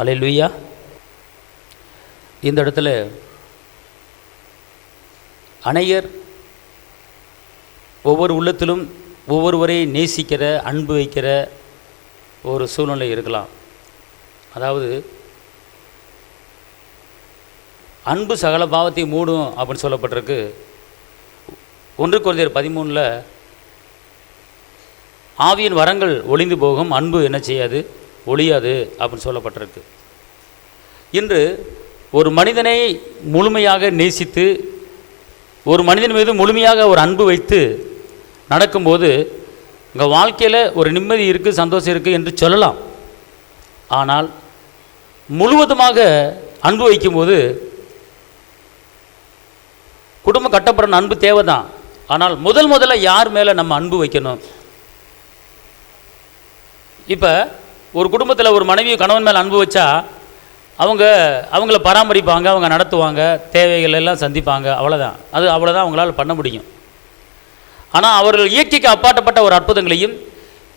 அல்லேலூயா. இந்த இடத்துல அநேகர் ஒவ்வொரு உள்ளத்திலும் ஒவ்வொருவரை நேசிக்கிற அன்பு வைக்கிற ஒரு சூழ்நிலை இருக்கலாம். அதாவது அன்பு சகல பாவத்தை மூடும் அப்படின்னு சொல்லப்பட்டிருக்கு. 1 கொரிந்தியர் 13 ஆவியின் வரங்கள் ஒளிந்து போகும், அன்பு என்ன செய்யாது, ஒளியாது அப்படின்னு சொல்லப்பட்டிருக்கு. இன்று ஒரு மனிதனை முழுமையாக நேசித்து ஒரு மனிதன் மீது முழுமையாக ஒரு அன்பு வைத்து நடக்கும்போது உங்கள் வாழ்க்கையில் ஒரு நிம்மதி இருக்குது, சந்தோஷம் இருக்குது என்று சொல்லலாம். ஆனால் முழுவதுமாக அன்பு வைக்கும்போது குடும்பம் கட்டப்படுற அன்பு தேவை தான். ஆனால் முதல்ல யார் மேலே நம்ம அன்பு வைக்கணும்? இப்போ ஒரு குடும்பத்தில் ஒரு மனைவி கணவன் மேலே அன்பு வச்சா அவங்கள பராமரிப்பாங்க, அவங்க நடத்துவாங்க, தேவைகள் எல்லாம் சந்திப்பாங்க, அவ்வளோதான். அவ்வளோதான் அவங்களால் பண்ண முடியும். ஆனால் அவர்கள் இயற்கைக்கு அப்பாற்பட்ட ஒரு அற்புதங்களையும்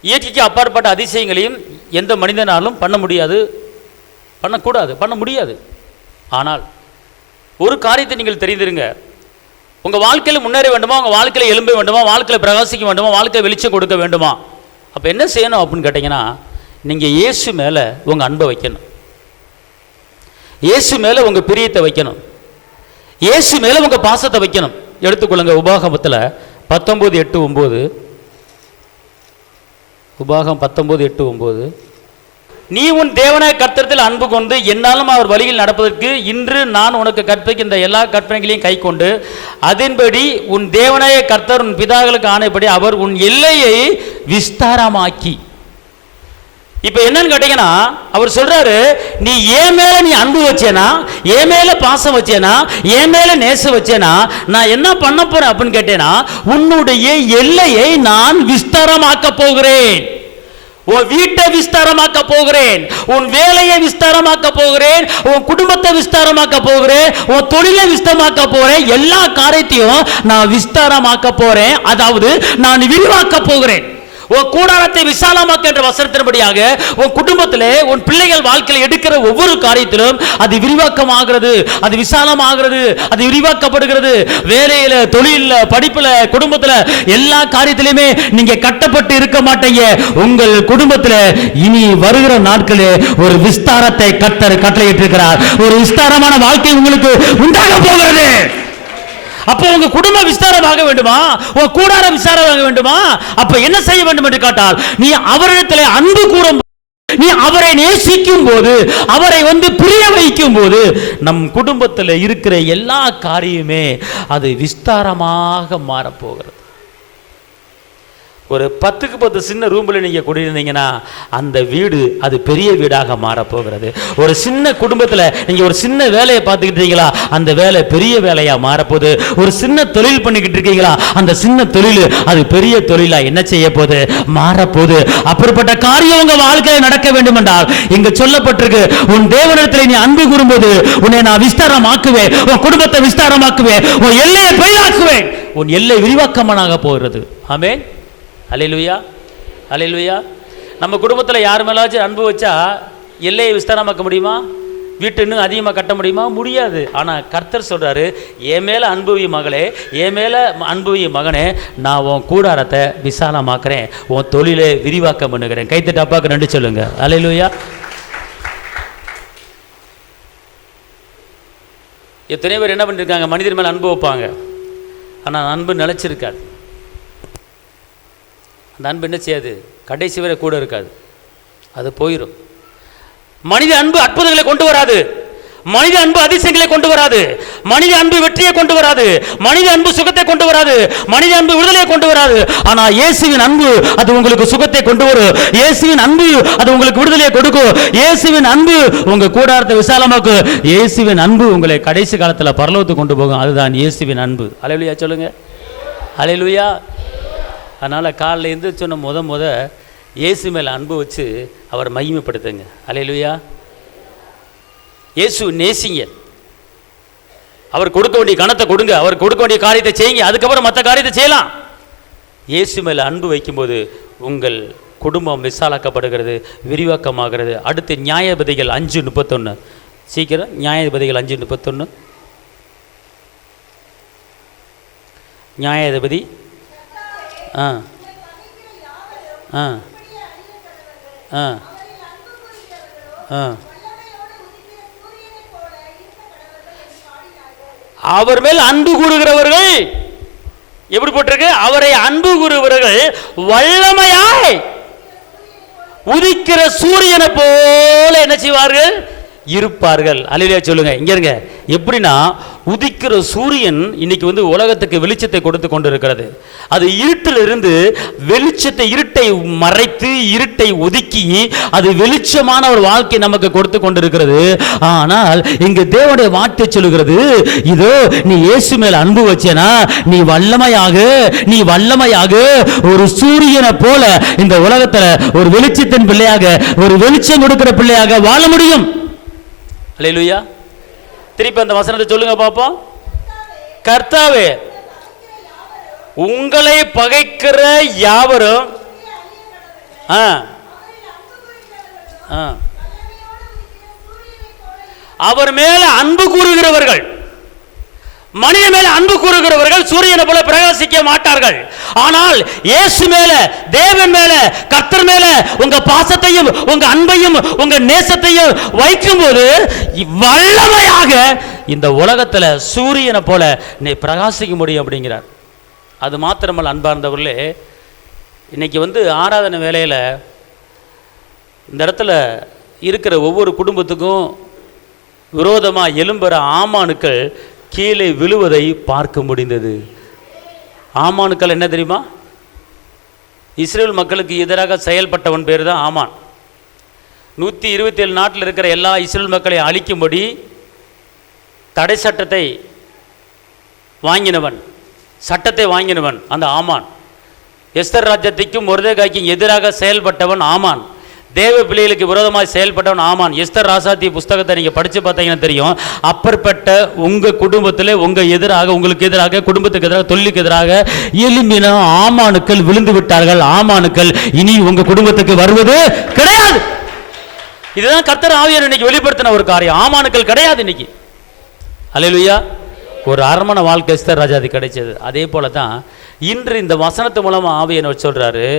இயற்கைக்கு அப்பாற்பட்ட அதிசயங்களையும் எந்த மனிதனாலும் பண்ண முடியாது, பண்ண முடியாது. ஆனால் ஒரு காரியத்தை நீங்கள் தெரிந்திருங்க, உங்கள் வாழ்க்கையில் முன்னேற வேண்டுமா, உங்கள் வாழ்க்கையில் எழும்ப வேண்டுமா, வாழ்க்கையில் பிரகாசிக்க வேண்டுமா, வாழ்க்கையில் வெளிச்சம் கொடுக்க வேண்டுமா? அப்போ என்ன செய்யணும் அப்படின்னு கேட்டிங்கன்னா, நீங்கள் இயேசு மேலே உங்கள் அன்பை வைக்கணும், இயேசு மேலே உங்கள் பிரியத்தை வைக்கணும், இயேசு மேலே உங்கள் பாசத்தை வைக்கணும். எடுத்துக்கொள்ளுங்க, உபாகமத்தில் 19:8-9, உபாகம் 19:8-9, நீ உன் தேவனாய கர்த்தரிடத்தில் அன்பு கொண்டு என்னாலும் அவர் வழியில் நடப்பதற்கு இன்று நான் உனக்கு கற்பிக்கின்ற எல்லா கற்பனைகளையும் கை கொண்டு அதன்படி உன் தேவனாய கர்த்தர் உன் பிதாக்களுக்கு ஆணைப்படி அவர் உன் எல்லையை விஸ்தாரமாக்கி. இப்ப என்னன்னு கேட்டீங்கன்னா, அவர் சொல்றாரு, நீ என் மேல நீ அன்பு வச்சேனா, என் மேல பாசம் வச்சேனா, என் மேல நேசம் வச்சேனா, நான் என்ன பண்ண போறேன் அப்படின்னு கேட்டேனா, உன்னுடைய எல்லையை நான் விஸ்தாரமாக்க போகிறேன். உன் வீட்டை விஸ்தாரமாக்க போகிறேன், உன் வேலையை விஸ்தாரமாக்க போகிறேன், உன் குடும்பத்தை விஸ்தாரமாக்க போகிறேன், உன் தொழிலை விஸ்தாரமாக்க போறேன், எல்லா காரியத்தையும் நான் விஸ்தாரமாக்க போறேன். அதாவது நான் விரிவாக்க போகிறேன். உன் கூடாரத்தை விசாலமாக்க என்ற வசனத்தின்படியாக உன் குடும்பத்திலே உன் பிள்ளைகள் வாழ்க்கையில் எடுக்கிற ஒவ்வொரு காரியத்திலும் அது விரிவாக்கமாகிறது, அது விசாலமாகிறது, அது விரிவாக்கப்படுகிறது. வேலையில, தொழில, படிப்புல, குடும்பத்துல எல்லா காரியத்திலுமே நீங்க கட்டப்பட்டு இருக்க மாட்டீங்க. உங்கள் குடும்பத்தில் இனி வருகிற நாட்களே ஒரு விஸ்தாரத்தை கர்த்தர் கட்டளையிட்டு இருக்கிறார். ஒரு விஸ்தாரமான வாழ்க்கை உங்களுக்கு உண்டாக போகிறது. அப்போ உங்க குடும்பம் விஸ்தாரமாக வேண்டுமா, உங்க கூடாரம் விஸ்தாரமாக வேண்டுமா? அப்ப என்ன செய்ய வேண்டும் என்று கேட்டால், நீ அவரிடத்தில் அன்பு கூறும், நீ அவரை நேசிக்கும் போது, அவரை பிரிய வைக்கும் போது, நம் குடும்பத்தில் இருக்கிற எல்லா காரியமே அது விஸ்தாரமாக மாறப்போகிறது. ஒரு 10க்கு 10 சின்ன ரூம்ல நீங்க குடியிருந்தீங்கன்னா அந்த வீடு அது பெரிய வீடாக மாறப்போகிறது. ஒரு சின்ன குடும்பத்தில் நீங்க ஒரு சின்ன வேலையை பார்த்துக்கிட்டீங்களா, அந்த வேலை பெரிய வேலையா மாறப்போகுது. ஒரு சின்ன தொழில் பண்ணிக்கிட்டு இருக்கீங்களா, அந்த சின்ன தொழில் அது பெரிய தொழிலா என்ன செய்ய போகுது, மாறப்போகுது. அப்படிப்பட்ட காரியம் உங்க வாழ்க்கையில் நடக்க வேண்டும் என்றால் இங்க சொல்லப்பட்டிருக்கு, உன் தேவனிடத்தில் நீ அன்பு கூறும்போது உன்னை நான் விஸ்தாரமாக்குவேன், உன் குடும்பத்தை விஸ்தாரமாக்குவேன், உன் எல்லையை பெரிதாக்குவேன், உன் எல்லை விரிவாக்கமாக போகிறது. ஆமென். அல்லேலூயா, அல்லேலூயா. நம்ம குடும்பத்தில் யார் மேலாச்சும் அன்பு வச்சா எல்லையை விஸ்தாரமாக்க முடியுமா? வீட்டு இன்னும் அதிகமாக கட்ட முடியுமா? முடியாது. ஆனால் கர்த்தர் சொல்றாரு, என் மேலே அன்புவி மகளே, என் மேலே அன்புவி மகனே, நான் உன் கூடாரத்தை விசாலமாக்குறேன், உன் தொழிலை விரிவாக்கம் பண்ணுகிறேன். கைத்தட்டு அப்பாவுக்கு நன்றி சொல்லுங்க. அல்லேலூயா. எத்தனை பேர் என்ன பண்ணிருக்காங்க, மனிதர் மேலே அன்பு வைப்பாங்க, ஆனால் அன்பு நிலைச்சிருக்காது. அந்த அன்பு என்ன செய்யாது, கடைசி வரை கூட இருக்காது, அது போயிடும். மனித அன்பு அற்புதங்களை கொண்டு வராது, மனித அன்பு அதிசயங்களை கொண்டு வராது. மனித அன்பு வெற்றியை கொண்டு வராது. மனித அன்பு சுகத்தை கொண்டு வராது. மனித அன்பு விடுதலையை கொண்டு வராது. ஆனா இயேசுவின் அன்பு அது உங்களுக்கு சுகத்தை கொண்டு வரும். இயேசுவின் அன்பு அது உங்களுக்கு விடுதலையை கொடுக்கும். இயேசுவின் அன்பு உங்க கூடாரத்தை விசாலமாக்கும். இயேசுவின் அன்பு உங்களை கடைசி காலத்தில் பரலோகத்துக்கு கொண்டு போகும். அதுதான் இயேசுவின் அன்பு. அல்லேலூயா சொல்லுங்க. அல்லேலூயா. அதனால காலையில் இருந்து சொன்ன முத இயேசு மேல அன்பு வச்சு அவர் மகிமைப்படுத்துங்க. அல்லேலூயா. இயேசு நேசிங்க. அவர் கொடுக்க வேண்டிய கணத்தை கொடுங்க. அவர் கொடுக்க வேண்டிய காரியத்தை செய்யுங்க. அதுக்கப்புறம் மற்ற காரியத்தை செய்யலாம். இயேசு மேல அன்பு வைக்கும்போது உங்கள் குடும்பம் விசாலாக்கப்படுகிறது, விரிவாக்கமாகிறது. அடுத்து நியாயாதிபதிகள் 5:31. சீக்கிரம் நியாயாதிபதிகள் 5:31. நியாயாதிபதி ஆ ஆ ஆ ஆ அவர் மேல் அன்பு கூறுகிறவர்கள் எப்படி போட்டிருக்கு? அவரை அன்பு கூறுகிறவர்கள் வல்லமையாய் உதிக்கிற சூரியனை போல என்ன செய்வார்கள்? இருப்பார்கள். அல்லேலூயா சொல்லுங்க. இங்க இருங்க. எப்படின்னா உதிக்கிற சூரியன் இன்னைக்கு உலகத்துக்கு வெளிச்சத்தை கொடுத்து கொண்டிருக்கிறது. அது இருட்டில் இருந்து வெளிச்சத்தை, இருட்டை மறைத்து இருட்டை ஒதுக்கி அது வெளிச்சமான ஒரு வாழ்க்கை நமக்கு கொடுத்து கொண்டிருக்கிறது. ஆனால் இங்கு தேவனுடைய வார்த்தை சொல்லுகிறது, இதோ நீ இயேசு மேல் அன்பு வச்சேனா நீ வல்லமையாக ஒரு சூரியனை போல இந்த உலகத்துல ஒரு வெளிச்சத்தின் பிள்ளையாக, ஒரு வெளிச்சம் கொடுக்கிற பிள்ளையாக வாழ முடியும். அல்லேலூயா. திருப்பி அந்த வசனத்தை சொல்லுங்க பாப்போம். கர்த்தாவே உங்களை பகைக்கிற யாவரும் அவர் மேல அன்பு கூறுகிறவர்கள், மனித மேல அன்பு கூறுகிறவர்கள் சூரியனை போல பிரகாசிக்க மாட்டார்கள். ஆனால் இயேசு மேல, தேவன் மேல, கர்த்தர் மேல உங்க பாசத்தையும் உங்க அன்பையும் உங்க நேசத்தையும் வைக்கும்போது வல்லமையாக இந்த உலகத்துல சூரியனை போல நீ பிரகாசிக்க முடியும் அப்படிங்கிறார். அது மாத்திரமல்ல அன்பார்ந்தவர்களே, இன்னைக்கு ஆராதனை வேலையில இந்த இடத்துல இருக்கிற ஒவ்வொரு குடும்பத்துக்கும் விரோதமா எழும்புற ஆமானுக்கள் கீழே விழுவதை பார்க்க முடிந்தது. ஆமானுக்கள் என்ன தெரியுமா? இஸ்ரேல் மக்களுக்கு எதிராக செயல்பட்டவன் பேர் தான் ஆமான். 127 நாட்டில் இருக்கிற எல்லா இஸ்ரேல் மக்களை அழிக்கும்படி தடை சட்டத்தை வாங்கினவன் அந்த ஆமான். எஸ்தர் ராஜ்யத்திற்கும் மொர்தெகாய்க்கும் எதிராக செயல்பட்டவன் ஆமான். தேவ பிள்ளைகளுக்கு விரோதமாக செயல்பட்டவன் ஆமான். எஸ்தர் ராசாத்தி புஸ்தகத்தை நீங்கள் படித்து பார்த்தீங்கன்னா தெரியும். அப்பற்பட்ட உங்கள் குடும்பத்தில் உங்களுக்கு எதிராக குடும்பத்துக்கு எதிராக தொழிலுக்கு எதிராக எலும்பின ஆமானுக்கள் விழுந்து விட்டார்கள். ஆமானுக்கள் இனி உங்கள் குடும்பத்துக்கு வருவது கிடையாது. இதுதான் கர்த்தர் ஆவியானவர் இன்னைக்கு வெளிப்படுத்தின ஒரு காரியம். ஆமானுக்கள் கிடையாது இன்னைக்கு. அல்லேலூயா. ஒரு அரமண வாழ்க்கை எஸ்தர் ராஜாதி கிடைச்சது. அதே போல தான் இன்று இந்த வசனத்து மூலமாக ஆவியானவர் சொல்கிறாரு,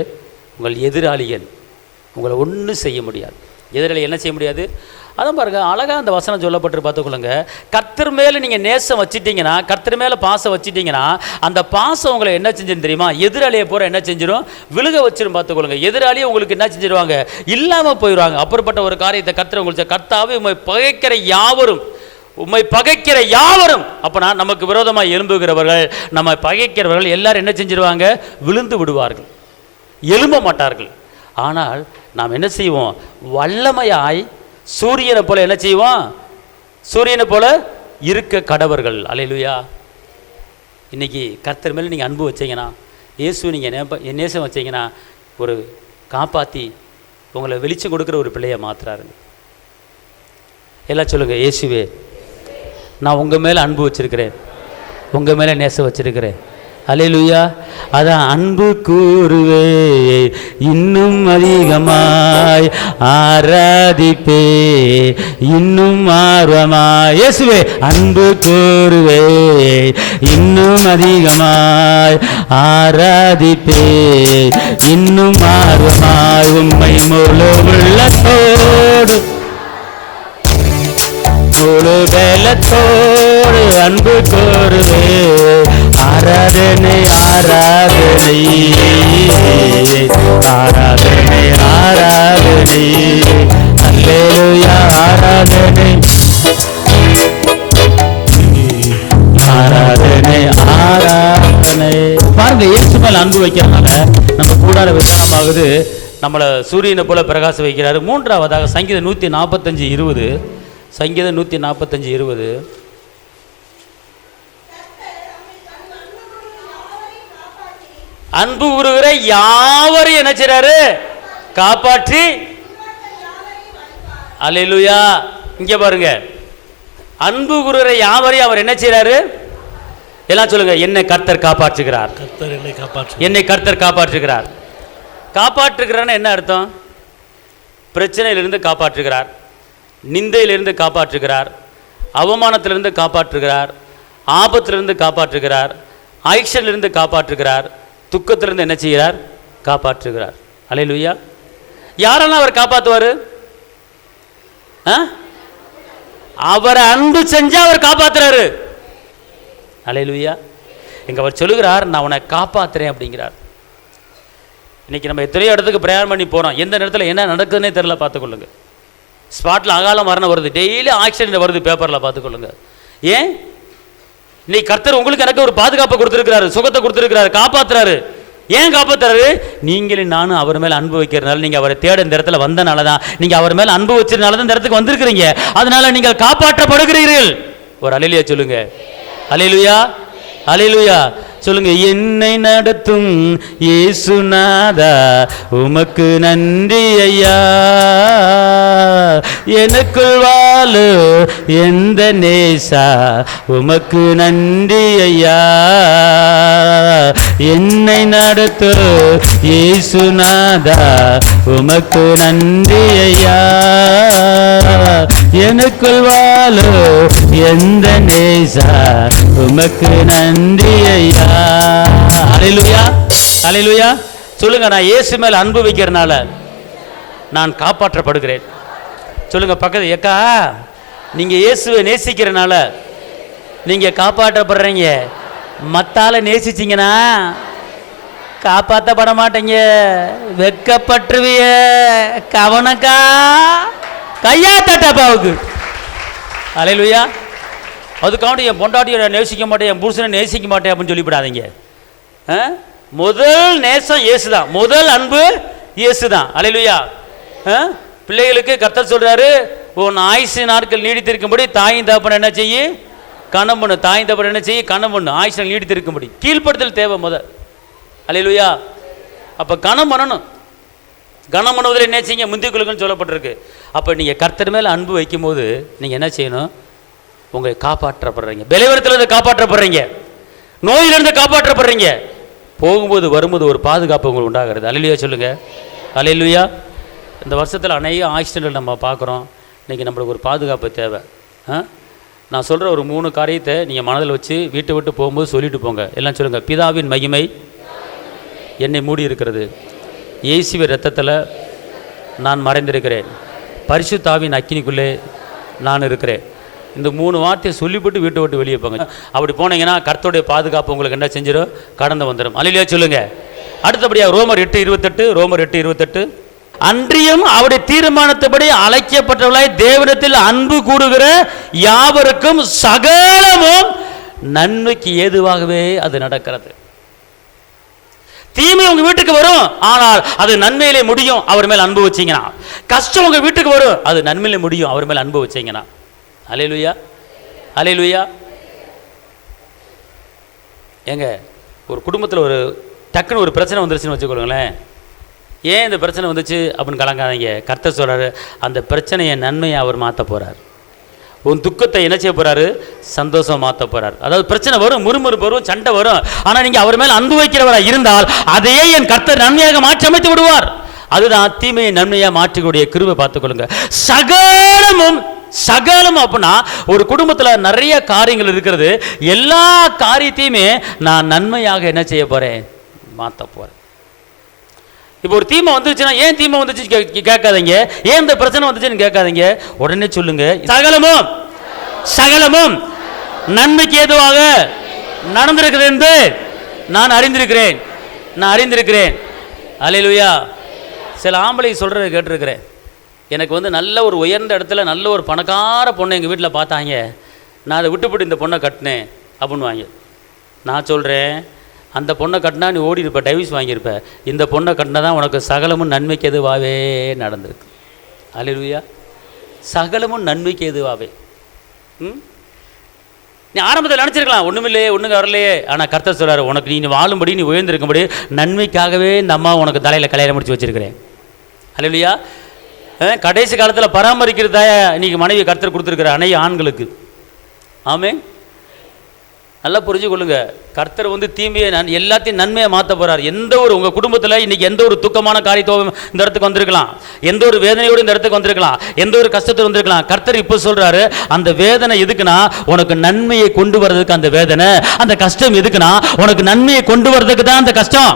உங்கள் எதிராளிகள் உங்களை ஒன்றும் செய்ய முடியாது. எதிராளி என்ன செய்ய முடியாது? அதான் பாருங்க, அழகாக அந்த வசனம் சொல்லப்பட்டு பார்த்துக்கொள்ளுங்க. கர்த்தர் மேலே நீங்கள் நேசம் வச்சுட்டீங்கன்னா, கர்த்தர் மேலே பாசம் வச்சுட்டீங்கன்னா, அந்த பாசம் உங்களை என்ன செஞ்சுன்னு தெரியுமா? எதிராளியை போகிற என்ன செஞ்சிடும்? விழுக வச்சிடும். பார்த்துக்கொள்ளுங்க. எதிராளியை உங்களுக்கு என்ன செஞ்சிருவாங்க? இல்லாமல் போயிடுவாங்க. அப்படிப்பட்ட ஒரு காரியத்தை கர்த்தர் உங்களுக்கு, கர்த்தாவே உம்மை பகைக்கிற யாவரும் அப்பனா நமக்கு விரோதமாக எழும்புகிறவர்கள், நம்ம பகைக்கிறவர்கள் எல்லாரும் என்ன செஞ்சிருவாங்க? விழுந்து விடுவார்கள், எழும்ப மாட்டார்கள். ஆனால் நாம் என்ன செய்வோம்? வல்லமையாய் சூரியனை போல என்ன செய்வோம்? சூரியனை போல இருக்க கடவர்கள். அல்லேலூயா. இன்னைக்கு கர்த்தர் மேலே நீங்கள் அன்பு வச்சீங்கன்னா, இயேசு நீங்கள் நேசம் வச்சீங்கன்னா, ஒரு காப்பாற்றி உங்களை வெளிச்சம் கொடுக்குற ஒரு பிள்ளையை மாற்றுறாருங்க. எல்லாம் சொல்லுங்கள், இயேசுவே நான் உங்கள் மேலே அன்பு வச்சிருக்கிறேன், உங்கள் மேலே நேசம் வச்சிருக்கிறேன். அல்லேலூயா. அதான் அன்பு கூறுவே இன்னும் அதிகமாய் ஆராதிப்பே இன்னும் ஆர்வமாய். இயேசுவே அன்பு கூறுவே இன்னும் அதிகமாய் ஆராதிப்பே இன்னும் ஆர்வமாய் உம்மை முழு உள்ளத்தோடு முழு பலத்தோடு அன்பு கூறுவே. ஆராதனை ஆராதனை ஆராதனை ஆராதனை அல்லேலூயா. ஆராதனை மேல் அன்பு வைக்கிறதுனால நம்ம கூடார விசாலமாகுது, நம்மளை சூரியனை போல பிரகாச வைக்கிறாரு. மூன்றாவதாக சங்கீதம் 145:20, சங்கீதம் 145:20, அன்பு கூறுகிற யாவரையும் என்ன செய்றாரு? காப்பாற்றி. அல்லேலூயா. இங்க பாருங்க, அன்பு கூறுகிற யாவரையும் அவர் என்ன செய்றாரு? எல்லாம் சொல்லுங்க, என்னை கர்த்தர் காப்பாற்றுகிறார். என்னை கர்த்தர் காப்பாற்றுகிறார். காப்பாற்றுகிறார்னு என்ன அர்த்தம்? பிரச்சனையிலிருந்து காப்பாற்றுகிறார், நிந்தையிலிருந்து காப்பாற்றுகிறார், அவமானத்திலிருந்து காப்பாற்றுகிறார், ஆபத்திலிருந்து காப்பாற்றுகிறார், ஆக்ஷனிலிருந்து காப்பாற்றுகிறார், துக்கத்திலிருந்து என்ன செய்கிறார்? காப்பாற்றுகிறார். அல்லேலூயா. யாரெல்லாம் அவர் காப்பாற்றுவார்? அவரை அன்பு செஞ்சா அவர் காப்பாற்றுறாரு. அல்லேலூயா. இங்க அவர் சொல்லுகிறார், நான் உன்னை காப்பாற்றுறேன் அப்படிங்கிறார். இன்னைக்கு நம்ம எத்தனையோ இடத்துக்கு பிரயாணம் பண்ணி போகிறோம், எந்த நேரத்தில் என்ன நடக்குதுன்னே தெரியல. பார்த்துக்கொள்ளுங்க. ஸ்பாட்டில் அகால மரணம் வருது, டெய்லி ஆக்சிடென்ட் வருது பேப்பரில், பார்த்துக்கொள்ளுங்க. ஏன்? இன்னைக்கு கர்த்தர் உங்களுக்கு எனக்கு ஒரு பாதுகாப்பை கொடுத்துருக்கிறாரு, சுகத்தை கொடுத்துருக்கிறாரு, காப்பாற்றுறாரு. ஏன் காப்பாற்றுறாரு? நீங்களும் நானும் அவர் மேலே அன்பு வைக்கிறதுனால, நீங்கள் அவரை தேட இந்த இடத்துல வந்தனால தான், நீங்கள் அவர் மேலே அன்பு வச்சதுனால தான் இந்த இடத்துக்கு வந்திருக்கிறீங்க. அதனால நீங்கள் காப்பாற்றப்படுகிறீர்கள். ஒரு அல்லேலூயா சொல்லுங்க. அல்லேலூயா, அல்லேலூயா சொல்லுங்க. என்னை நடத்தும் இயேசுநாதா உமக்கு நன்றி ஐயா, எனக்குள் வாழு எந்த நேசா உமக்கு நன்றி ஐயா, என்னை நடத்தும் இயேசுநாதா உமக்கு நன்றி ஐயா, எனக்குள் வாழு எந்த நேசா உமக்கு நன்றி ஐயா. அல்லேலூயா, அல்லேலூயா சொல்லுங்க. நான் இயேசு மேல் அன்பு வைக்கிறனால நான் காப்பாற்றப்படுகிறேன். சொல்லுங்க பக்கத்து, ஏக்கா நீங்க இயேசுவை நேசிக்கிறனால நீங்க காப்பாற்றப்படுறீங்க. மத்தால நேசிச்சிங்கன்னா காப்பாற்றப்பட மாட்டீங்க, வெக்கப்பட்டுருவிய. கவனக்கா கையா தட்டாப்பாவுக்கு. அல்லேலூயா. அதுக்காண்டி என் பொண்டாட்டியை நேசிக்க மாட்டேன், என் புருஷனை நேசிக்க மாட்டேன் அப்படின்னு சொல்லிவிடாதீங்க. முதல் நேசம் இயேசு தான், முதல் அன்பு இயேசு தான். அல்லேலூயா. பிள்ளைகளுக்கு கர்த்தர் சொல்றாரு, உன் ஆயுசு நாட்கள் நீடித்திருக்கும்படி தாயின் தகப்பன் என்ன செய்ய? கணம் பண்ணு. தாயின் தகப்பன் என்ன செய்ய? கணம் பண்ணு. ஆயுசு நீடித்திருக்கும்படி கீழ்ப்படுத்தல் தேவை முத. அல்லேலூயா. அப்ப கணம் பண்ணணும். கணம் பண்ணுவதில் என்ன செய்யுங்க? முந்திக்குள்ளுக்குன்னு சொல்லப்பட்டிருக்கு. அப்போ நீங்கள் கர்த்தர் மேலே அன்பு வைக்கும் போது நீங்கள் என்ன செய்யணும்? உங்களை காப்பாற்றப்படுறீங்க, பலவீனத்திலிருந்து காப்பாற்றப்படுறீங்க, நோயிலிருந்து காப்பாற்றப்படுறீங்க. போகும்போது வரும்போது ஒரு பாதுகாப்பு உங்களுக்கு உண்டாகிறது. அல்லேலூயா சொல்லுங்க. அல்லேலூயா. இந்த வருஷத்தில் அநேக ஆக்சிடென்ட்கள் நம்ம பார்க்குறோம். இன்றைக்கி நம்மளுக்கு ஒரு பாதுகாப்பு தேவை. நான் சொல்கிற ஒரு 3 காரியத்தை நீங்கள் மனதில் வச்சு வீட்டை விட்டு போகும்போது சொல்லிட்டு போங்க. எல்லாம் சொல்லுங்கள். பிதாவின் மகிமை என்னை மூடி இருக்கிறது, இயேசுவின் இரத்தத்தில் நான் மறைந்திருக்கிறேன், பரிசுத்தாவின் அக்கினிக்குள்ளே நான் இருக்கிறேன். இந்த 3 வார்த்தையை சொல்லிவிட்டு வீட்டை விட்டு வெளியே போங்க. அப்படி போனீங்கன்னா கர்த்தருடைய பாதுகாப்பு உங்களுக்கு என்ன செஞ்சிடும்? கடந்து வந்துடும். அல்லேலூயா சொல்லுங்க. அடுத்தபடியாக ரோமர் 8:28, ரோமர் 8:28, அன்றியும் அவருடைய தீர்மானத்தபடி அழைக்கப்பட்டவர்களாய் தேவனிடத்தில் அன்பு கூறுகிற யாவருக்கும் சகலமும் நன்மைக்கு ஏதுவாகவே அது நடக்கிறது. தீமை உங்க வீட்டுக்கு வரும், ஆனால் அது நன்மையிலே முடியும் அவர் மேல் அன்பு வச்சீங்கன்னா. கஷ்டம் உங்க வீட்டுக்கு வரும், அது நன்மையிலே முடியும் அவர் மேல் அன்பு வச்சீங்கன்னா. அல்லேலூயா, அல்லேலூயா. ஏங்க ஒரு குடும்பத்தில் ஒரு டக்குன்னு ஒரு பிரச்சனை வந்துருச்சுன்னு வச்சுக்கொள்ளுங்களேன். ஏன் இந்த பிரச்சனை வந்துச்சு அப்படின்னு கலங்காதீங்க. கர்த்தர் சொல்றாரு, அந்த பிரச்சனையை நன்மையை அவர் மாற்ற போறார். உன் துக்கத்தை என்ன செய்ய போறாரு? சந்தோஷம் மாற்ற போறார். அதாவது பிரச்சனை வரும், முறுமுறுப்பு வரும், சண்டை வரும், ஆனால் நீங்க அவர் மேல் அன்பு வைக்கிறவராக இருந்தால் அதையே என் கர்த்தர் நன்மையாக மாற்றி அமைத்து விடுவார். அதுதான் தீமையை நன்மையாக மாற்றக்கூடிய கிருபை. பார்த்துக்கொள்ளுங்க. சகலமும் சகலம் அப்படின்னா ஒரு குடும்பத்தில் நிறைய காரியங்கள் இருக்கிறது. எல்லா காரியத்தையுமே நான் நன்மையாக என்ன செய்ய போறேன்? மாற்ற போறேன். இப்போ ஒரு தீமை வந்துருச்சுன்னா ஏன் தீமை வந்துச்சு கேட்காதீங்க, ஏன் இந்த பிரச்சனை வந்துச்சுன்னு கேட்காதீங்க. உடனே சொல்லுங்க, சகலமும் சகலமும் நன்மைக்கு ஏதுவாக நடந்திருக்கிறது என்று நான் அறிந்திருக்கிறேன், நான் அறிந்திருக்கிறேன். அல்லேலூயா. சில ஆம்பளை சொல்கிறத கேட்டிருக்கிறேன். எனக்கு நல்ல ஒரு உயர்ந்த இடத்துல நல்ல ஒரு பணக்கார பொண்ணை எங்கள் வீட்டில் பார்த்தாங்க, நான் அதை விட்டுப்பட்டு இந்த பொண்ணை கட்டினேன் அப்படின்வாங்க. நான் சொல்கிறேன், அந்த பொண்ணை கட்டினா நீ ஓடி இருப்ப, டைவர்ஸ் வாங்கியிருப்ப. இந்த பொண்ணை கட்டினா தான் உனக்கு சகலமும் நன்மைக்கு எதுவாகவே நடந்திருக்கு. அல்லேலூயா. சகலமும் நன்மைக்கு எதுவாகவே. நீ ஆரம்பத்தில் நினச்சிருக்கலாம் ஒன்றுமில்லையே, ஒன்றுங்க வரலையே. ஆனால் கர்த்தர் சொல்கிறார், உனக்கு நீ வாழும்படி, நீ உயர்ந்திருக்கும்படி நன்மைக்காகவே இந்த அம்மா உனக்கு தலையில் கல்யாணம் முடிச்சு வச்சிருக்கிறேன். அல்லேலூயா. கடைசி காலத்தில் பராமரிக்கிறதா இன்றைக்கி மனைவி கர்த்தர் கொடுத்துருக்குற அனைத்து ஆண்களுக்கு. ஆமென். நல்லா புரிஞ்சு கொள்ளுங்க. கர்த்தர் தீமையை எல்லாத்தையும் நன்மையை மாற்ற போகிறார். எந்த ஒரு உங்கள் குடும்பத்தில் இன்றைக்கி எந்த ஒரு துக்கமான காரியத்தோ இந்த இடத்துக்கு வந்திருக்கலாம், எந்த ஒரு வேதனையோடு இந்த இடத்துக்கு வந்திருக்கலாம், எந்த ஒரு கஷ்டத்தில் வந்திருக்கலாம். கர்த்தர் இப்போ சொல்கிறாரு, அந்த வேதனை எதுக்குன்னா உனக்கு நன்மையை கொண்டு வர்றதுக்கு அந்த வேதனை. அந்த கஷ்டம் எதுக்குன்னா உனக்கு நன்மையை கொண்டு வர்றதுக்கு தான் அந்த கஷ்டம்.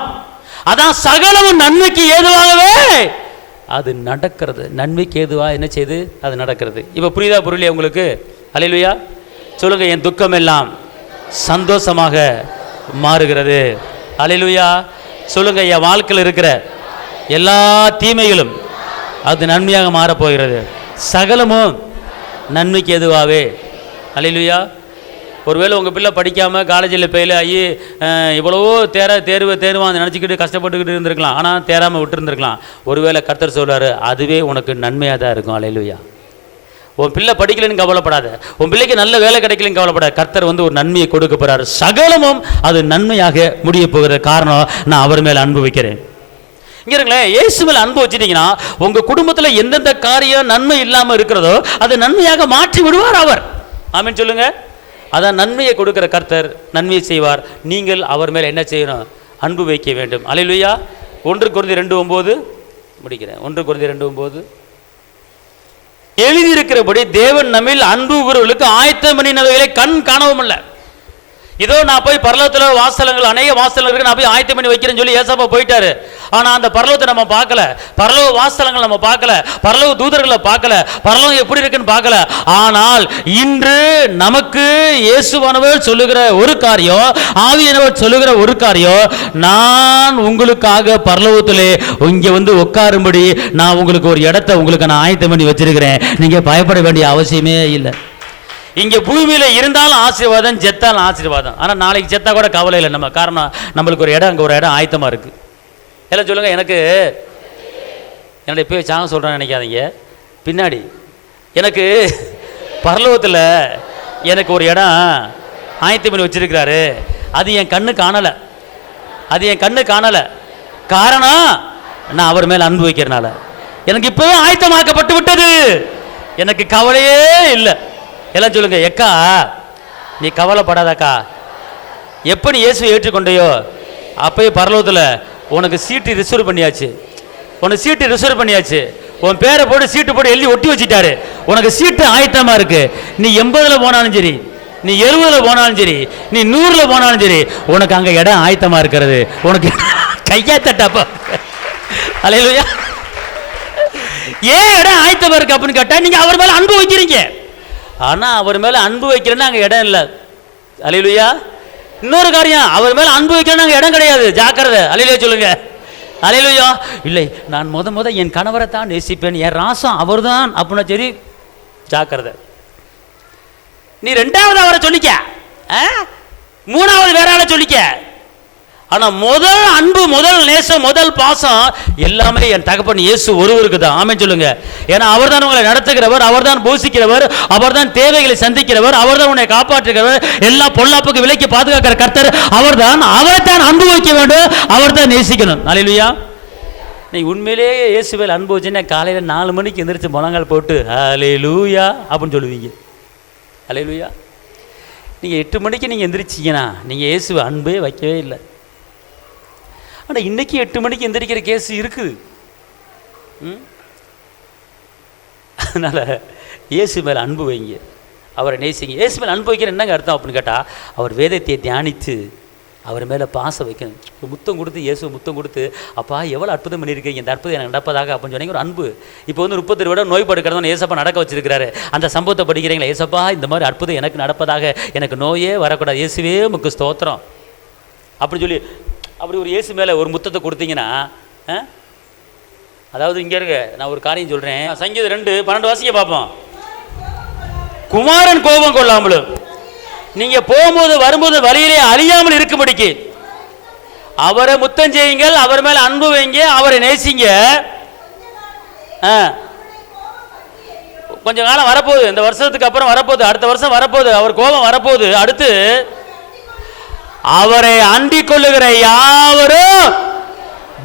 அதான் சகலமும் நன்மைக்கு ஏதுவாகவே அது நடக்கிறது. நன்மைக்கு ஏதுவாக என்ன செய்து அது நடக்கிறது. இப்போ புரியுதா புரியலையா உங்களுக்கு? அல்லேலூயா. சொல்லுங்க, என் துக்கம் எல்லாம் சந்தோஷமாக மாறுகிறது. அல்லேலூயா. சொல்லுங்க, என் வாழ்க்கையில் இருக்கிற எல்லா தீமைகளும் அது நன்மையாக மாறப்போகிறது. சகலமும் நன்மைக்கு எதுவாகவே. அல்லேலூயா. ஒருவேளை உங்கள் பிள்ளை படிக்காமல் காலேஜில் ஃபெயில் ஆகி இவ்வளவோ தேர்வான்னு நினச்சிக்கிட்டு கஷ்டப்பட்டுக்கிட்டு இருந்திருக்கலாம். ஆனால் தேராமல் விட்டுருந்துருக்கலாம். ஒருவேளை கர்த்தர் சொல்கிறாரு, அதுவே உனக்கு நன்மையாக தான் இருக்கும். அல்லேலூயா. உன் பிள்ளை படிக்கலன்னு கவலைப்படாத, உன் பிள்ளைக்கு நல்ல வேலை கிடைக்கலன்னு கவலைப்படாத. கர்த்தர் ஒரு நன்மையை கொடுக்க போகிறார். சகலமும் அது நன்மையாக முடிய போகிற காரணம் நான் அவர் மேலே அன்பு வைக்கிறேன். இங்கே இருங்களேன், இயேசு மேலே அன்பு வச்சுட்டீங்கன்னா உங்கள் குடும்பத்தில் எந்தெந்த காரியம் நன்மை இல்லாமல் இருக்கிறதோ அது நன்மையாக மாற்றி விடுவார் அவர். ஆமென் சொல்லுங்க. அதான் நன்மையை கொடுக்கிற கர்த்தர் நன்மையை செய்வார். நீங்கள் அவர் மேலே என்ன செய்யணும்? அன்பு வைக்க வேண்டும். அல்லேலூயா. 1 கொரிந்தியர் 2:9 முடிக்கிறேன். 1 கொரிந்தியர் 2:9 எழுதியிருக்கிறபடி தேவன் நம்மில் அன்பு கூறுவர்களுக்கு ஆயத்தம் பண்ணினவைகளை கண் காணவும் இல்லை. இதோ நான் போய் பரலோகத்தில் வாசலங்கள் அநேக வாசலங்கள் இருக்கு, நான் போய் ஆயத்தம் பண்ணி வைக்கிறேன்னு சொல்லி ஏசப்பா போயிட்டாரு. ஆனால் அந்த பரலோகத்தை நம்ம பார்க்கல, பரலோக வாசலங்கள் நம்ம பார்க்கல, பரலோக தூதர்களை பார்க்கல, பரலோகம் எப்படி இருக்குன்னு பார்க்கல. ஆனால் இன்று நமக்கு இயேசுவானவர் சொல்லுகிற ஒரு காரியம், ஆவியானவர் சொல்லுகிற ஒரு காரியம், நான் உங்களுக்காக பரலோகத்திலே இங்கே உட்காரும்படி நான் உங்களுக்கு ஒரு இடத்த உங்களுக்கு நான் ஆயத்தம் பண்ணி வச்சிருக்கிறேன். நீங்க பயப்பட வேண்டிய அவசியமே இல்லை. இங்கே பூமியில் இருந்தாலும் ஆசீர்வாதம், செத்தாலும் ஆசீர்வாதம். ஆனால் நாளைக்கு செத்தா கூட கவலை இல்லை நம்ம. காரணம் நம்மளுக்கு ஒரு இடம், அங்கே ஒரு இடம் ஆயத்தமாக இருக்குது. எல்லாம் சொல்லுங்கள், எனக்கு என்னுடைய போய் சாங்க சொல்கிறேன்னு நினைக்காதீங்க. பின்னாடி எனக்கு பரலோகத்தில் எனக்கு ஒரு இடம் ஆயத்தம் பண்ணி வச்சிருக்கிறாரு. அது என் கண்ணு காணலை, அது என் கண்ணு காணலை. காரணம் நான் அவர் மேலே அன்பு வைக்கிறனால. எனக்கு இப்போவே ஆயத்தமாக்கப்பட்டு விட்டது. எனக்கு கவலையே இல்லை. எல்லாம் சொல்லுங்க, எக்கா நீ கவலைப்படாதக்கா. எப்போ நீ இயேசுவை ஏற்றுக்கொண்டையோ அப்போயே பரலோகத்தில் உனக்கு சீட்டு ரிசர்வ் பண்ணியாச்சு. உனக்கு சீட்டு ரிசர்வ் பண்ணியாச்சு. உன் பேரை போட்டு சீட்டு போட்டு எழுதி ஒட்டி வச்சுட்டாரு. உனக்கு சீட்டு ஆயத்தமாக இருக்கு. நீ 80 போனாலும் சரி, நீ 70 போனாலும் சரி, நீ 100 போனாலும் சரி, உனக்கு அங்கே இடம் ஆயத்தமாக இருக்கிறது. உனக்கு கையா தட்டாப்பா. அல்லேலூயா. ஏன் இடம் ஆயத்தமாக இருக்கு அப்படின்னு கேட்டால் நீங்கள் அவர் மேலே அன்பு வைக்கிறீங்க. ஆனால் அவர் மேலே அன்பு வைக்கிறேன்னா அங்கே இடம் இல்லை. அல்லேலூயா. இன்னொரு காரியம், அவர் மேலே அன்பு வைக்கிறேன்னா அங்கே இடம் கிடையாது. ஜாக்கிரதை. அல்லேலூயா சொல்லுங்க. அல்லேலூயா. இல்லை, நான் முத என் கணவரை தான் நேசிப்பேன், என் ராசம் அவர் தான் அப்படின்னா சரி, ஜாக்கிரதை. நீ 2வது அவரை சொல்லிக்க, 3வது வேற ஆளை சொல்லிக்க. ஆனால் முதல் அன்பு, முதல் நேசம், முதல் பாசம் எல்லாமே என் தகப்பன் இயேசு ஒருவருக்கு தான். ஆமென் சொல்லுங்க. ஏன்னா அவர் தான் உங்களை நடத்துகிறவர், அவர் தான் போஷிக்கிறவர், அவர் தான் தேவைகளை சந்திக்கிறவர், அவர் தான் உன்னை காப்பாற்றுகிறவர், எல்லா பொல்லாப்புக்கு விலைக்கு பாதுகாக்கிற கர்த்தர் அவர் தான். அவரை தான் அன்பு வைக்க வேண்டும், அவர் தான் நேசிக்கணும். அல்லேலூயா. நீ உண்மையிலேயே இயேசுவேல் அன்பு வச்சுன்னா காலையில் 4 மணிக்கு எந்திரிச்சு முழங்கால் போட்டு அல்லேலூயா அப்படின்னு சொல்லுவீங்க. அல்லேலூயா. நீங்கள் 8 மணிக்கு நீங்கள் எந்திரிச்சிங்கன்னா நீங்கள் இயேசுவை அன்பே வைக்கவே இல்லை. ஆனால் இன்றைக்கி 8 மணிக்கு எந்திரிக்கிற கேஸ் இருக்குது. அதனால் இயேசு மேலே அன்பு வைங்க, அவரை நேசிங்க. இயேசு மேலே அன்பு வைக்கிற என்னங்க அர்த்தம் அப்படின்னு கேட்டால், அவர் வேதத்தை தியானித்து அவர் மேலே பாசம் வைக்கணும். முத்தம் கொடுத்து, இயேசு முத்தம் கொடுத்து, அப்பா எவ்வளோ அற்புதம் பண்ணியிருக்கீங்க, இந்த அற்புதம் எனக்கு நடப்பதாக அப்படின்னு சொன்னீங்க. ஒரு அன்பு. இப்போ 32 வருடம் நோய் படுக்கிறதா ஏசப்பா நடக்க வச்சிருக்கிறாரு. அந்த சம்பவத்தை படிக்கிறீங்களா? ஏசப்பா இந்த மாதிரி அற்புதம் எனக்கு நடப்பதாக, எனக்கு நோயே வரக்கூடாது, இயேசுவே உமக்கு ஸ்தோத்திரம் அப்படின்னு சொல்லி அப்படி ஒரு இயேசு மேலே ஒரு முத்தத்தை கொடுத்தீங்கன்னா, அதாவது இங்கே இருக்க நான் ஒரு காரியம் சொல்கிறேன். சங்கீதம் 2:12 வாசிக்க பார்ப்போம். குமாரன் கோபம் கொள்ளாமலும் நீங்கள் போகும்போது வரும்போது வழியிலே அழியாமல் இருக்கும்படிக்கு அவரை முத்தம் செய்யுங்கள், அவர் மேல அன்பு வைங்க, அவரை நேசிங்க. கொஞ்ச காலம் வரப்போகுது, இந்த வருஷத்துக்கு அப்புறம் வரப்போகுது, அடுத்த வருஷம் வரப்போகுது, அவர் கோபம் வரப்போகுது. அடுத்து அவரை அண்டிக் கொள்ளுகிற யாவரும்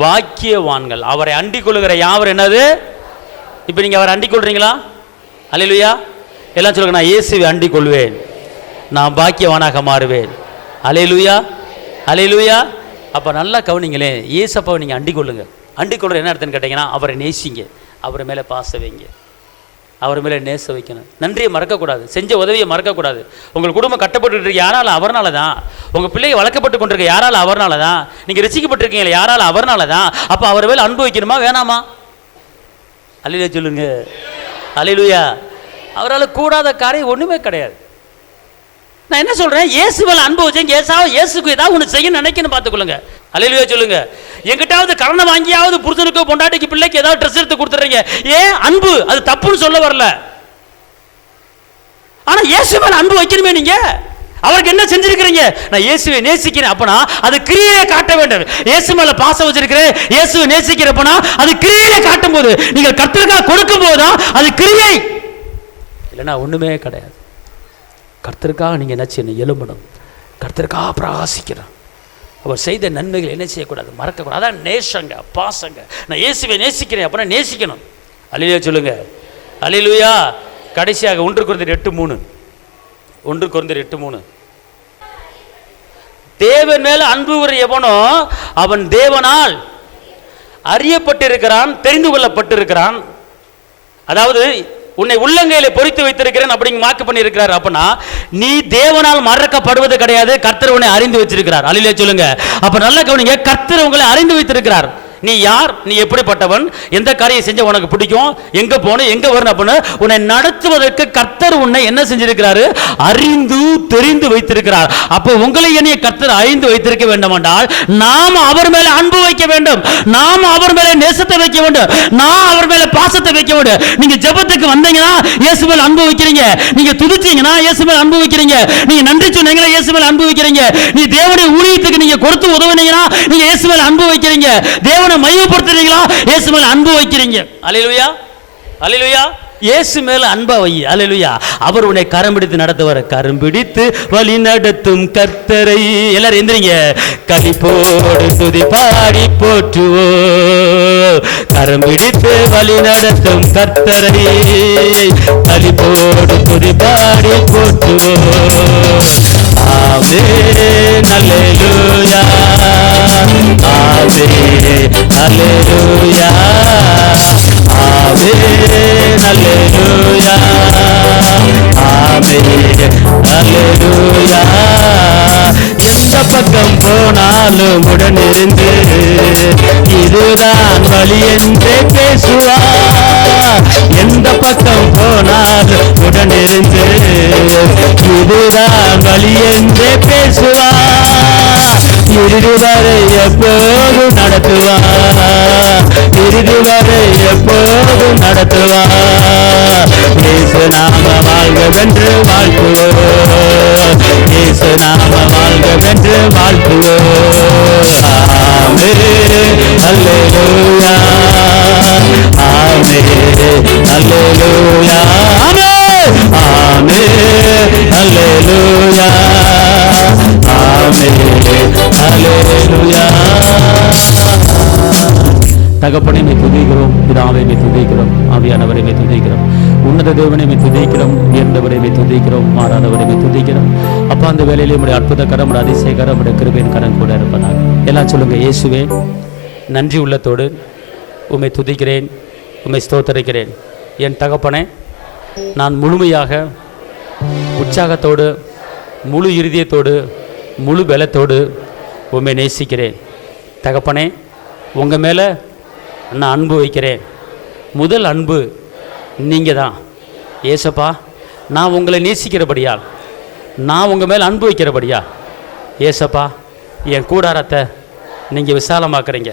பாக்கியவான்கள். அவரை அண்டிக் கொள்ளுகிற யாவரும் என்னது? இப்ப நீங்க அவரை அண்டிக் கொள்றீங்களா? அல்லேலூயா. எல்லாம் சொல்லுங்க, நான் இயேசுவை அண்டிக் கொள்வேன், நான் பாக்கியவானாக மாறுவேன். அல்லேலூயா, அல்லேலூயா. அப்ப நல்லா கவனிங்களே, இயேசப்பாவை நீங்க அண்டிக் கொள்ளுங்க. அண்டிக் கொள்ற என்ன அர்த்தம்னு கேட்டீங்கன்னா, அவரை நேசிங்க, அவர் மேல பாச வைங்க, அவர் மேலே நேச வைக்கணும். நன்றியை மறக்கக்கூடாது, செஞ்ச உதவியை மறக்கக்கூடாது. உங்கள் குடும்பம் கட்டப்பட்டு இருக்க யாரால? அவர்னால தான். உங்கள் பிள்ளையை வளர்க்கப்பட்டு கொண்டிருக்க யாரால? அவர்னால தான். நீங்கள் ரசிக்கப்பட்டிருக்கீங்களா? யாரால? அவர்னால தான். அப்போ அவர் மேலே அன்பு வைக்கணுமா வேணாமா? அல்லேலூயா சொல்லுங்க, அல்லேலூயா. அவரால் கூடாத காரியம் ஒன்றுமே கிடையாது. நான் என்ன சொல்கிறேன், இயேசு மேலே அன்பு வச்சேன், இயேசுக்கு ஏதாவது ஒன்று செய்ய நினைக்கணும், பார்த்துக்கொள்ளுங்க. அல்லேலூயா சொல்லுங்க. எங்கிட்டாவது கடனை வாங்கியாவது புருஷனுக்கு பொண்டாட்டிக்கு பிள்ளைக்கு ஏதாவது ட்ரெஸ் எடுத்து கொடுத்துறீங்க, ஏன்? அன்பு. அது தப்புன்னு சொல்ல வரல, ஆனா இயேசு மேல அன்பு வைக்கணுமே. நீங்க அவருக்கு என்ன செஞ்சிருக்கிறீங்க? நான் இயேசுவை நேசிக்கிறேன் அப்பனா அது கிரியையை காட்ட வேண்டும். இயேசு மேல பாசம் வச்சிருக்கிறேன், இயேசுவை நேசிக்கிறப்பனா அது கிரியையை காட்டும் போது, நீங்கள் கர்த்தருக்காக கொடுக்கும் போதுதான் அது கிரியை, இல்லைன்னா ஒண்ணுமே கிடையாது. கர்த்தருக்காக நீங்க என்ன செய்யணும்? எழும்பணும், கர்த்தருக்காக பிரகாசிக்கணும். அவர் செய்த நன்மைகள் என்ன செய்யக்கூடாது? மறக்கக்கூடாது. அதான் நேசங்க, பாசங்க. நான் இயேசுவை நேசிக்கிறேன் அப்படின்னா நேசிக்கணும். அல்லேலூயா சொல்லுங்க, அல்லேலூயா. கடைசியாக 1 கொரிந்தியர் 8:3, 1 கொரிந்தியர் 8:3. தேவன் மேல அன்பு எவனோ அவன் தேவனால் அறியப்பட்டிருக்கிறான், தெரிந்து கொள்ளப்பட்டிருக்கிறான். அதாவது உன்னை உள்ளங்கையில பொறித்து வைத்திருக்கிறேன் அப்படிங்க மார்க் பண்ணி இருக்கிறார். அப்பனா நீ தேவனால் மறக்கப்படுவது கிடையாது, கர்த்தர் உன்னை அறிந்து வச்சிருக்கிறார். அல்லேலூயா சொல்லுங்க. அப்ப நல்ல கவனிங்க, கர்த்தர் உங்களை அறிந்து வைத்திருக்கிறார். நீ யார், நீ எப்படிப்பட்டவன், எந்த காரியம் செஞ்ச உனக்கு பிடிக்கும், எங்க போன எங்க வரணும் அப்படின்னு உன்னை நடத்துவதற்கு கர்த்தர் உன்னை என்ன செஞ்சிருக்கிறாரு? அறிந்து தெரிந்து வைத்திருக்கிறார். அப்போ உங்களை என்னைய கர்த்தர் அறிந்து வைத்திருக்க வேண்டும் என்றால் நாம் அவர் மேல அன்பு வைக்க வேண்டும், நாம் அவர் மேல நேசத்தை வைக்க வேண்டும், நாம் அவர் மேல பாசத்தை வைக்க வேண்டும். நீங்க ஜெபத்துக்கு வந்தீங்கன்னா இயேசு மேல அன்பு வைக்கிறீங்க, நீங்க துதிச்சீங்கன்னா இயேசு மேல அன்பு வைக்கிறீங்க, நீங்க நன்றி சொன்னீங்கன்னா இயேசு மேல அன்பு வைக்கிறீங்க, நீ தேவனுடைய ஊழியத்துக்கு நீங்க கொடுத்து உதவுனீங்கன்னா நீங்க இயேசு மேல அன்பு வைக்கிறீங்க, தேவனை மையப்படுத்துறீங்களா இயேசு மேல அன்பு வைக்கிறீங்க. அல்லேலூயா, அல்லேலூயா. இயேசு மேல அன்பா வை. அல்லேலூயா. அவர் உன்னை கரம் பிடித்து நடத்துவார். கரம் பிடித்து வழி நடத்தும் கர்த்தரை எல்லாரும் எந்திரிங்க. களிப்போடு துதி பாடி போற்றுவோ, கரம் பிடித்து வழி நடத்தும் கர்த்தரை களிப்போடு துதி பாடி போற்றுவோ. ஆமென், அல்லேலூயா, ஆமென், அல்லேலூயா, ஆமென், அல்லேலூயா, ஆமென், அல்லேலூயா. எந்த பக்கம் போனாலும் உடனிருந்து இதுதான் வழி என்றே பேசுவார். எந்த பக்கம் போனாலும் உடனிருந்து இதுதான் வழி என்றே பேசுவார். இறுதி வரை எப்போது நடத்துவார், இறுதி வரை எப்போது நடத்துவார். இயேசு நாம வாழ்கவென்று வாழ்த்துவோம், இயேசு நாம வாழ்கவென்று வாழ்த்துவோம். ஆமென், அல்லேலூயா, ஆமென், அல்லேலூயா, ஆமென், ஆமென், அல்லேலூயா, ஆமென், அல்லேலூயா. தகப்பனை மே துதிக்கிறோம், பிதாவை மே துதிக்கிறோம், ஆவியானவரை மே துதிக்கிறோம், உன்னத தேவனை மே துதிக்கிறோம், உயர்ந்தவரை மே துதிக்கிறோம், மாறாதவரை மே துதிக்கிறோம். அப்பா அந்த வேலையிலே உடைய அற்புத கரம், உடைய அதிசய கரம், உடைய கிருபையின் கரம் கூட இருப்பதாக. எல்லாம் சொல்லுங்க, இயேசுவே நன்றி உள்ளத்தோடு உம்மை துதிக்கிறேன், உம்மை ஸ்தோத்தரிக்கிறேன். என் தகப்பனே, நான் முழுமையாக உற்சாகத்தோடு முழு இருதயத்தோடு முழு பலத்தோடு உம்மை நேசிக்கிறேன். தகப்பனே, உங்கள் மேலே நான் அன்பு வைக்கிறேன். முதல் அன்பு நீங்கள் தான் ஏசப்பா. நான் உங்களை நேசிக்கிறபடியால், நான் உங்கள் மேலே அன்பு வைக்கிறபடியா ஏசப்பா, என் கூடாரத்தை நீங்கள் விசாலமாக்குறீங்க.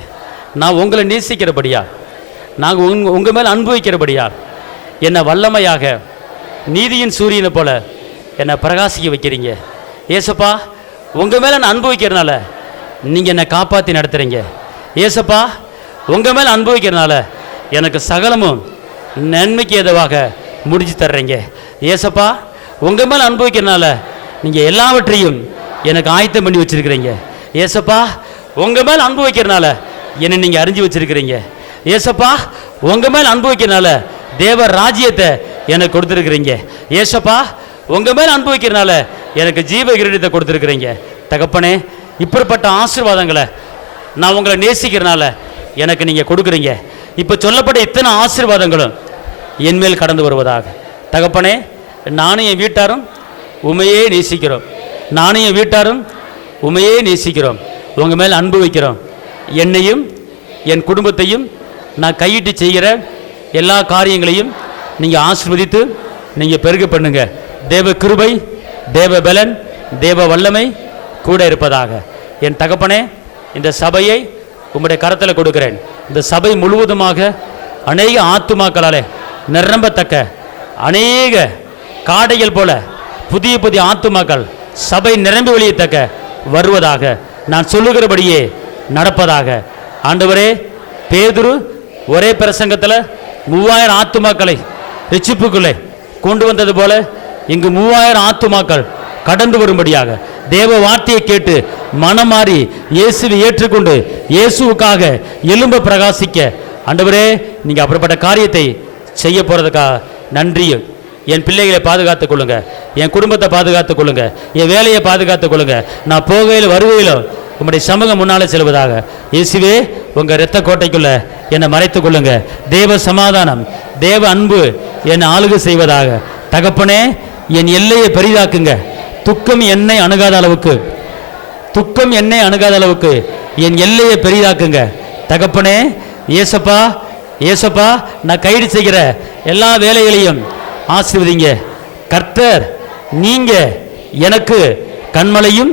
நான் உங்களை நேசிக்கிறபடியா, நாங்கள் உங்கள் மேலே அன்பு வைக்கிறபடியா என்னை வல்லமையாக நீதியின் சூரியனை போல என்னை பிரகாசிக்க வைக்கிறீங்க ஏசப்பா. உங்கள் மேலே நான் அன்பு வைக்கிறதுனால நீங்கள் என்னை காப்பாற்றி நடத்துகிறீங்க. ஏசப்பா, உங்கள் மேலே அனுபவிக்கிறனால எனக்கு சகலமும் நன்மைக்கு ஏதுவாக முடிச்சு தர்றீங்க. ஏசப்பா, உங்கள் மேலே அனுபவிக்கிறனால நீங்கள் எல்லாவற்றையும் எனக்கு ஆயத்தம் பண்ணி வச்சுருக்கிறீங்க. ஏசப்பா, உங்கள் மேலே அனுபவிக்கிறனால என்னை நீங்கள் அறிஞ்சு வச்சுருக்கிறீங்க. ஏசப்பா, உங்கள் மேலே அனுபவிக்கிறனால தேவ ராஜ்யத்தை எனக்கு கொடுத்துருக்குறீங்க. ஏசப்பா, உங்கள் மேலே அனுபவிக்கிறனால எனக்கு ஜீவ கிரீடத்தை கொடுத்துருக்குறீங்க. தகப்பனே, இப்படிப்பட்ட ஆசீர்வாதங்களை நான் உங்களை நேசிக்கிறனால எனக்கு நீங்கள் கொடுக்குறீங்க. இப்போ சொல்லப்பட்ட இத்தனை ஆசீர்வாதங்களும் என்மேல் கடந்து வருவதாக. தகப்பனே, நானும் என் வீட்டாரும் உமையே நேசிக்கிறோம். நானும் என் வீட்டாரும் உமையே நேசிக்கிறோம். உங்கள் மேல் அன்பு வைக்கிறோம். என்னையும் என் குடும்பத்தையும் நான் கையிட்டு செய்கிற எல்லா காரியங்களையும் நீங்கள் ஆசீர்வதித்து நீங்கள் பெருக பண்ணுங்க. தேவ கிருபை, தேவ பலன், தேவ வல்லமை கூட இருப்பதாக. என் தகப்பனே, இந்த சபையை உம்முடைய கரத்தில் கொடுக்கிறேன். இந்த சபை முழுவதுமாக அநேக ஆத்துமாக்களாலே நிரம்பத்தக்க அநேக காடைகள் போல புதிய புதிய ஆத்துமாக்கள் சபை நிரம்பி வெளியத்தக்க வருவதாக. நான் சொல்லுகிறபடியே நடப்பதாக. ஆண்டவரே, பேதுரு ஒரே பிரசங்கத்தில் 3000 ஆத்துமாக்களை ரட்சிப்புக்குள்ளே கொண்டு வந்தது போல இங்கு 3000 ஆத்துமாக்கள் கடந்து வரும்படியாக தேவ வார்த்தையை கேட்டு மனம் மாறி இயேசுவை ஏற்றுக்கொண்டு இயேசுவுக்காக எலும்ப பிரகாசிக்க ஆண்டவரே, நீங்கள் அப்படிப்பட்ட காரியத்தை செய்ய போகிறதுக்காக நன்றி. என் பிள்ளைகளை பாதுகாத்துக் கொள்ளுங்க, என் குடும்பத்தை பாதுகாத்துக் கொள்ளுங்க, என் வேலையை பாதுகாத்துக் கொள்ளுங்க. நான் போகையில் வருகையிலும் உங்களுடைய சமூகம் முன்னாலே செல்வதாக. இயேசுவே, உங்கள் இரத்த கோட்டைக்குள்ள என்னை மறைத்துக் கொள்ளுங்க. தேவ சமாதானம், தேவ அன்பு என்னை ஆளுகை செய்வதாக. தகப்பனே, என் எல்லையை பெரிதாக்குங்க. துக்கம் என்னை அணுகாத அளவுக்கு, துக்கம் என்னை அணுகாத அளவுக்கு என் எல்லையை பெரிதாக்குங்க. தகப்பனே, ஏசப்பா, ஏசப்பா, நான் கைது செய்கிற எல்லா வேலைகளையும் ஆசீர்வதிங்க. கர்த்தர், நீங்க எனக்கு கண்மலையும்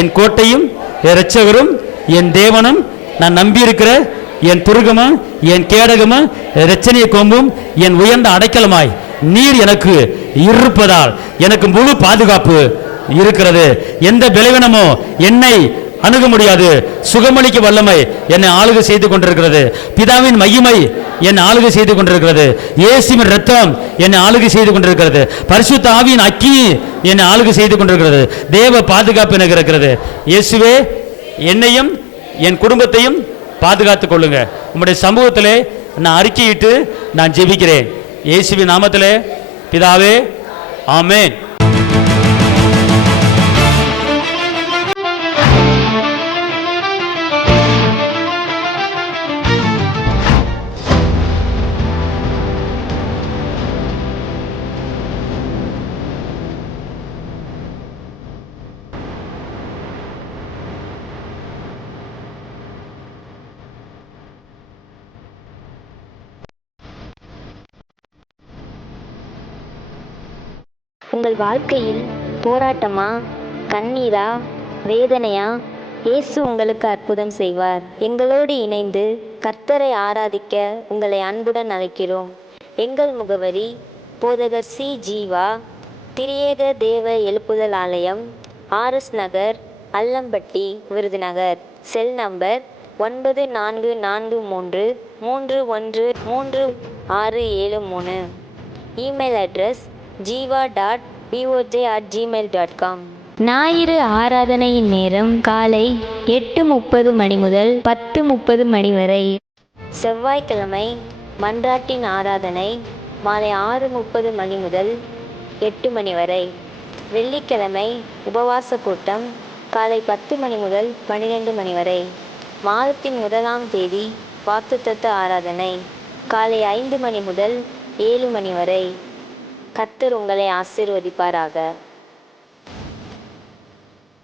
என் கோட்டையும் என் இரட்சகரும் என் தேவனும், நான் நம்பியிருக்கிற என் துருகமும் என் கேடகமும் இரட்சணிய கொம்பும் என் உயர்ந்த அடைக்கலமாய் நீர் எனக்கு இருப்பதால் எனக்கு முழு பாதுகாப்பு இருக்கிறது. எந்த பலவீனமோ என்னை அணுக முடியாது. சுகமளிக்க வல்லமை என்னை ஆளுகை செய்து கொண்டிருக்கிறது. பிதாவின் மகிமை என்னை ஆளுகை செய்து கொண்டிருக்கிறது. இயேசுவின் இரத்தம் என்னை ஆளுகை செய்து கொண்டிருக்கிறது. பரிசுத்த ஆவியின் அக்கினி என்னை ஆளுகை செய்து கொண்டிருக்கிறது. தேவ பாதுகாப்பு எனக்கு இருக்கிறது. இயேசுவே, என்னையும் என் குடும்பத்தையும் பாதுகாத்துக் கொள்ளுங்க. உம்முடைய சமூகத்திலே நான் அறிக்கையிட்டு நான் ஜெபிக்கிறேன். இயேசுவின் நாமத்திலே பிதாவே, ஆமென். உங்கள் வாழ்க்கையில் போராட்டமா, கண்ணீரா, வேதனையா? இயேசு உங்களுக்கு அற்புதம் செய்வார். எங்களோடு இணைந்து கர்த்தரை ஆராதிக்க உங்களை அன்புடன் அழைக்கிறோம். எங்கள் முகவரி: போதகர் சி. ஜீவா, திரியேக தேவ எழுப்புதல் ஆலயம், RS நகர், Allampatti, Virudhunagar. Cell number 9443313673. Email address jiva.boj@gmail.com. ஞாயிறு ஆராதனையின் நேரம் காலை 8:30 மணி முதல் 10:30 மணி வரை. செவ்வாய்க்கிழமை மன்றாட்டின் ஆராதனை மாலை 6:30 மணி முதல் 8 மணி வரை. வெள்ளிக்கிழமை உபவாச கூட்டம் காலை 10 மணி முதல் 12 மணி வரை. மாதத்தின் 1ஆம் தேதி வாக்குத்தத்த ஆராதனை காலை 5 மணி முதல் 7 மணி வரை. கர்த்தர் உங்களை ஆசீர்வதிப்பாராக.